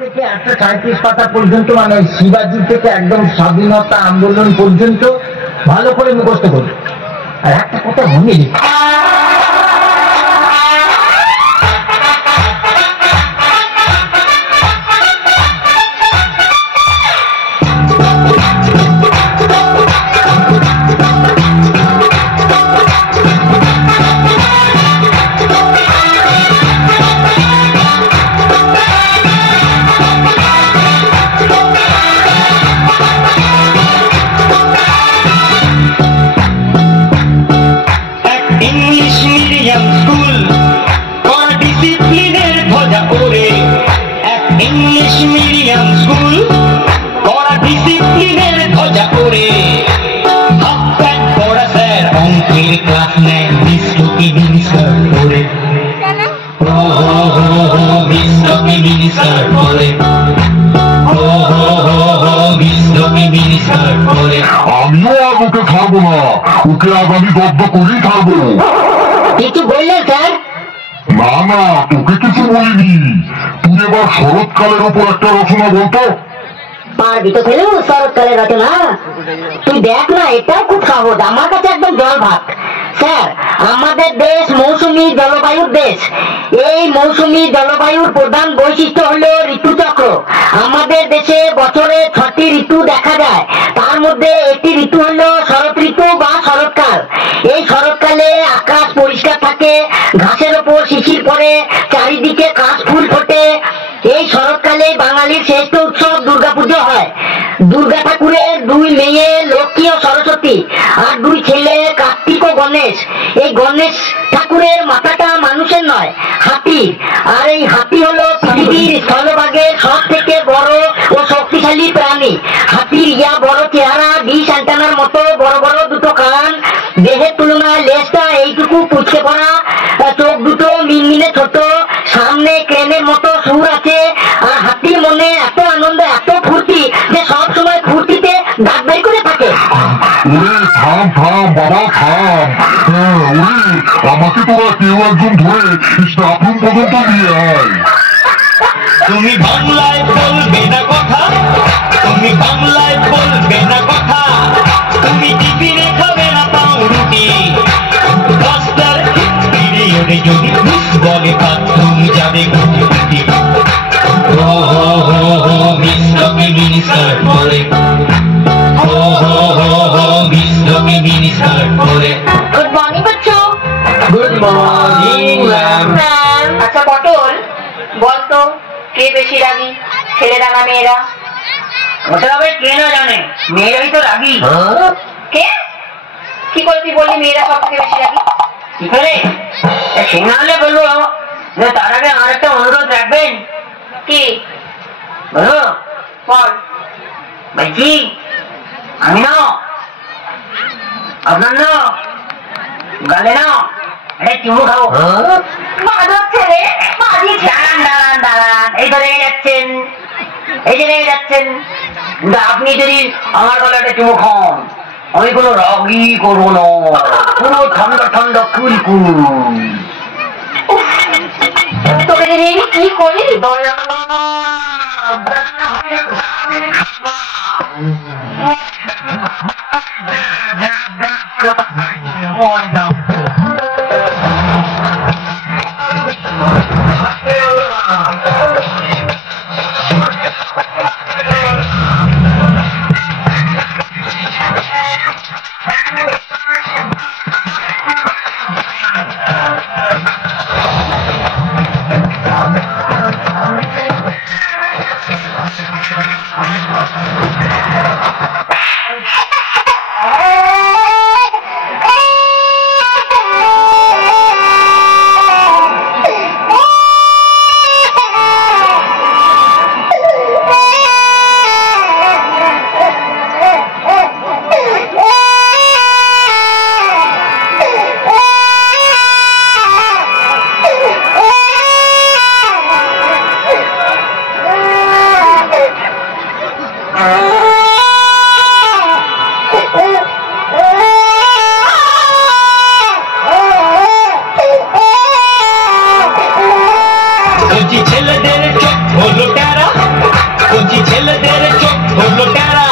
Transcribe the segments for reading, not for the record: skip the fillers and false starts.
থেকে 137 পাতা পর্যন্ত মানে শিবাজি থেকে একদম স্বাধীনতা আন্দোলন পর্যন্ত ভালো করে মুখস্থ করি। আর একটা কথা মনে রেখো, इंग्लिश मीडियम स्कूल पढ़ा डिसिप्लिনের ধ্বজা ওরে হাফ প্যান্ট পরা স্যার অঙ্কের ক্লাস নেয় মিস্টকি মিনিস্টার ওরে ও হো হো হো মিস্টকি মিনিস্টার ওরে ও হো হো হো মিস্টকি মিনিস্টার ওরে আমিও আর ওকে ছাড়বো না, ওকে আজ আমি দগ্ধ করেই ছাড়বো। কিছু বললেন স্যার? না না, তোকে কিছু বলিনি। তুই এবার শরৎকালের উপর একটা রচনা বলতো। পারবি তো ফেলু শরৎকালের রচনা? তুই দেখ না, এটাও খুব সহজ, আমার কাছে একদম জল ভাত। স্যার, আমাদের দেশ মৌসুমী জলবায়ুর দেশ। এই মৌসুমী জলবায়ুর প্রধান বৈশিষ্ট্য হলো ঋতুচক্র। আমাদের দেশে বছরে 6টি ঋতু দেখা যায়, তার মধ্যে একটি ঋতু হলো শরৎ ঋতু বা শরৎকাল। এই শরৎকালে আকাশ পরিষ্কার থাকে, ঘাসের ওপর শিশির পড়ে, চারিদিকে কাশ ফুল ফোটে। এই শরৎকালে বাঙালির শ্রেষ্ঠ উৎসব দুর্গাপুজো হয়। দুর্গা ঠাকুরের 2 মেয়ে লক্ষ্মী ও সরস্বতী, আর 2 ছেলে কার্তিক ও গণেশ। এই গণেশ ঠাকুরের মাথাটা মানুষের নয়, হাতির। আর এই হাতি হলো পৃথিবীর স্থলভাগের সব থেকে বড় ও শক্তিশালী প্রাণী। হাতির ইয়া বড় চেহারা, ডিশ অ্যান্টেনার মতো বড় বড় দুটো কান, দেহের তুলনায় লেজটা এইটুকু পুচকে পড়া, চোখ দুটো মিনমিনে ছোট, সামনে ক্রেনের মতো সুর আছে। আর হাতির মনে এত আনন্দ, এত ফুর্তি যে সব সময় ফুর্তিতে দাঁত বের করে থাকে। ওরে থাম থাম বাবা থাম। ওরে আমাকে তোরা কেউ একজন ধরে স্টাফরুম পর্যন্ত নিয়ে আয়। তুমি বাংলায় বলবে না কথা, তুমি বাংলায় বলবে না কথা, তুমি টিফিনে খাবে না পাউরুটি। দশটার পিরিয়ডে যদি ঘুষ বলে বাথরুম যাবে গুটি গুটি। ও হো হো হো মিস্টকি মিনিস্টার বলে, ও হো হো হো মিস্টকি মিনিস্টার বলে। Good morning Bacchu. Good morning ma'am. আচ্ছা পটল, বলতো কে বেশি রাগী, ছেলেরা না মেয়েরা? ওটা আবার কে না জানে, মেয়েরাই তো রাগী। কে? কি করে তুই বললি মেয়েরা সব থেকে বেশি রাগী? কি করে সিগনালে বলবো? তার আগে আমার একটা অনুরোধ রাখবেন। কি বলো বল। বলছি আমি না আপনার না গালে না একটা চুমু খাবো। বাদর ছেলে, বাড়ি দাঁড়ান দাঁড়ান দাঁড়ান, এই তো রেগে যাচ্ছেন, এই যে রেগে যাচ্ছেন। কিন্তু আপনি যদি আমার গলে একটা চুমু খান, আমি কোনো রাগই করবো না, পুরো ঠান্ডা ঠান্ডা কুল কুল। তোকে রেগে কি করি? ছেলেদের চোখ হলো টারা, শুনছি ছেলেদের চোখ হলো টেরা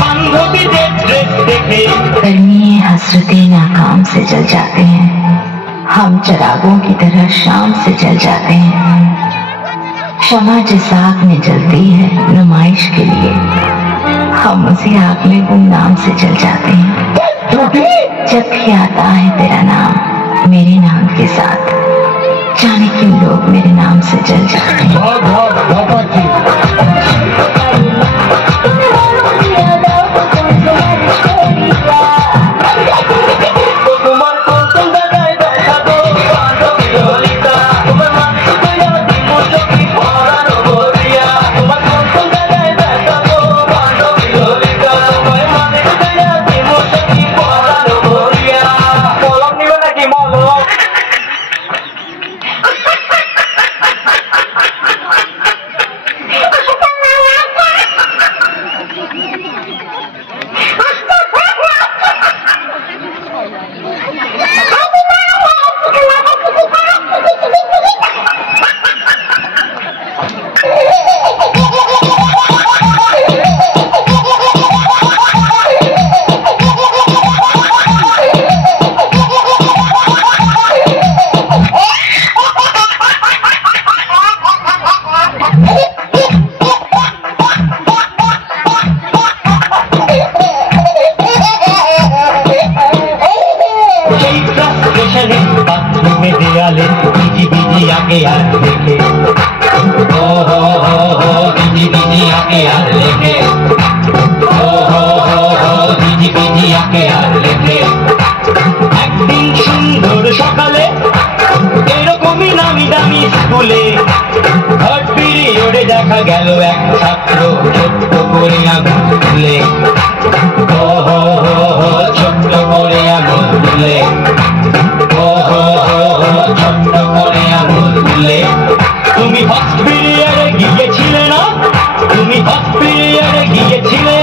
বান্ধবীদের ড্রেস দেখে। गर्मी हसरतें नाकाम से जल जाते हैं, हम चिरागों की तरह शाम से जल जाते हैं। शमा जिस आग में जलती है नुमाइश के लिए, हम उसी आग में गुमनाम से जल जाते हैं। जब भी आता है तेरा नाम मेरे नाम के साथ, जाने क्यों लोग मेरे नाम से जल जाते हैं। একদিন সুন্দর সকালে এরকমই নামি দামি স্কুলে থার্ড পিরিয়ডে দেখা গেল এক ছাত্র ছোট্ট করে আঙুল তুলে, ও হো হো হো ছোট্ট করে আঙুল তুলে, ও হো হো হো ছোট্ট করে আঙুল তুলে। তুমি ফার্স্ট পিরিয়ডে গিয়েছিলে না, তুমি ফার্স্ট পিরিয়ডে গিয়েছিলে,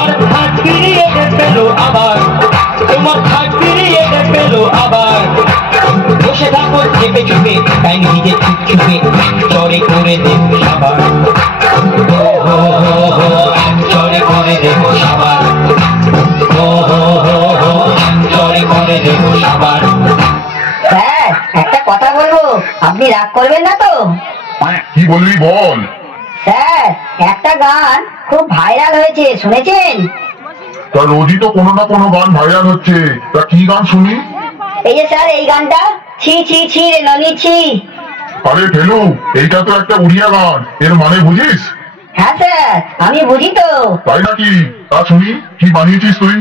আর থার্ড পিরিয়ডে পেলো আবার, তোমার থার্ড পিরিয়ডে পেলো আবার। বসে থাকো চেপে চুপে, তাই নিজে চুপ চুপে চরে করে দেব সাবার, ও হো হো হো চরে করে দেব সাবার, ও হো হো হো চরে করে দেব সাবার। স্যার একটা কথা বলবো, আপনি রাগ করবেন না তো? কি বলবি বল। স্যার একটা গান খুব ভাইরাল হয়েছে, শুনেছেন? তা রোজই তো কোনো না কোনো গান ভাইরাল হচ্ছে, তা কি গান শুনি? এই যে স্যার এই গানটা, ছি ছি ছি রে ননি ছি। আরে ফেলু, এইটা তো একটা উড়িয়া গান, এর মানে বুঝিস? হ্যাঁ স্যার আমি বুঝি তো। তাই নাকি? তা শুনি কি বানিয়েছিস তুই?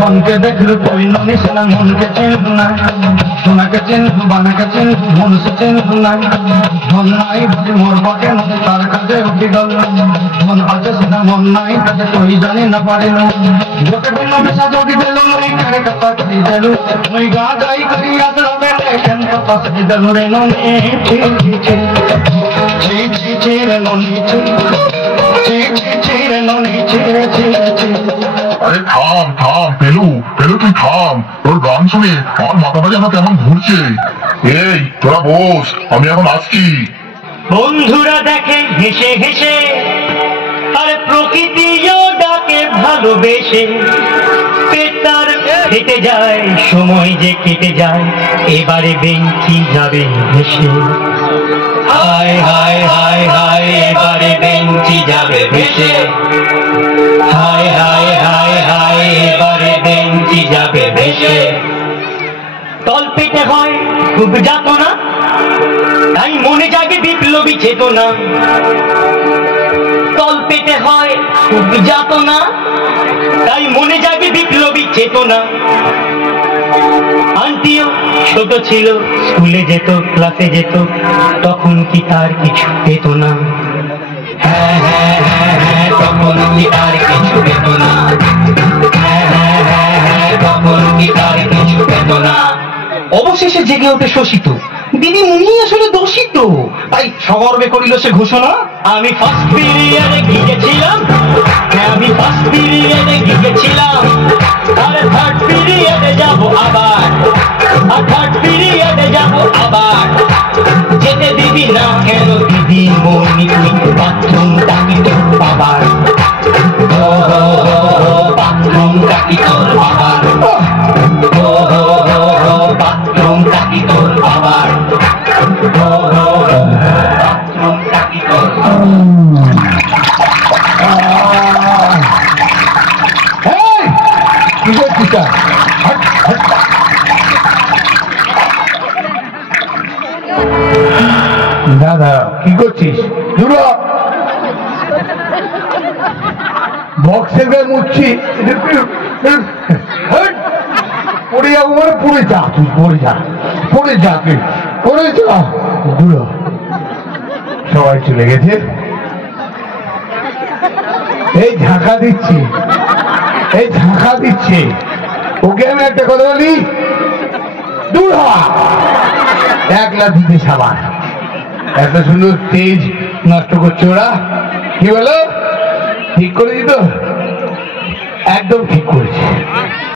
মনকে দেখলু তুই ননি সোনা, মনকে চিনলু না, সোনাকে চিনলু বানাকে চিনলু, মনকে চিনলু না। মন নাই বুঝি মোর বাকে নদী তার কাছে উঠি গেল, মন আছে সেটা মন নাই কাছে তুই জানি না পারিল। গোটে দিন বেশা যদি দিল নই কারে কথা করি দিল, ওই গা গাই করি আদরা বেলে কেন পাস দিল রে ননি ছি ছি ছি ছি ছি ছি রে ননি ছি ছি ছি ছি রে ননি ছি ছি ছি। আরে থাম থাম ফেলু, ফেলু তুই থাম, তোর গান শুনে আমার মাথাটা যেন কেমন ঘুরছে। এই তোরা বস, আমি এখন আসছি। বন্ধুরা দেখে হেসে হেসে, আর প্রকৃতিও ডাকে ভালোবেসে, পেটার হেঁটে যায় সময় যে কেটে যায়, এবারে বেঞ্চি যাবে ভেসে। হায় হায় হায় হায় এবারে বেঞ্চি যাবে ভেসে, হায় হায় হায় হায় এবারে বেঞ্চি যাবে ভেসে। তল পেটে হয় খুব যাতনা, তাই মনে জাগে বিপ্লবী চেতনা। তল পেটে হয় খুব যাতনা, তাই মনে জাগে বিপ্লবী চেতনা। আন্টিও ছোট ছিল, স্কুলে যেত ক্লাসে যেত, তখন কি তার কিছু পেত না? হ্যাঁ হ্যাঁ হ্যাঁ হ্যাঁ তখন কি তার কিছু পেত না? হ্যাঁ হ্যাঁ হ্যাঁ হ্যাঁ তখন কি তার কিছু পেত না? অবশেষে জেগে ওঠে শোষিত, দিদি উনি আসলে দোষিত, তাই সগর্বে করিল সে ঘোষণা। আমি ফার্স্ট পিরিয়ডে গিয়েছিলাম, হ্যাঁ আমি ফার্স্ট পিরিয়ডে গিয়েছিলাম, আর থার্ড পিরিয়ডে যাব আবার, আর থার্ড পিরিয়ডে যাব আবার। যেতে দিবি না দাদা কি করছিস? বক্সের গায়ে মুচ্ছি, পড়ে যাবো মানে পড়ে যা, তুই পড়ে যা, পড়ে যা, তুই পড়ে যা। সবাই চলে গেছে, এই ঝাঁকা দিচ্ছি, এই ঝাঁকা দিচ্ছে। ওকে আমি একটা কথা বলি, দূর হ, একলা দিতে সাবান। এত সুন্দর তেজ নষ্ট করছে ওরা। কি বলো? ঠিক করে দিত, একদম ঠিক করেছে।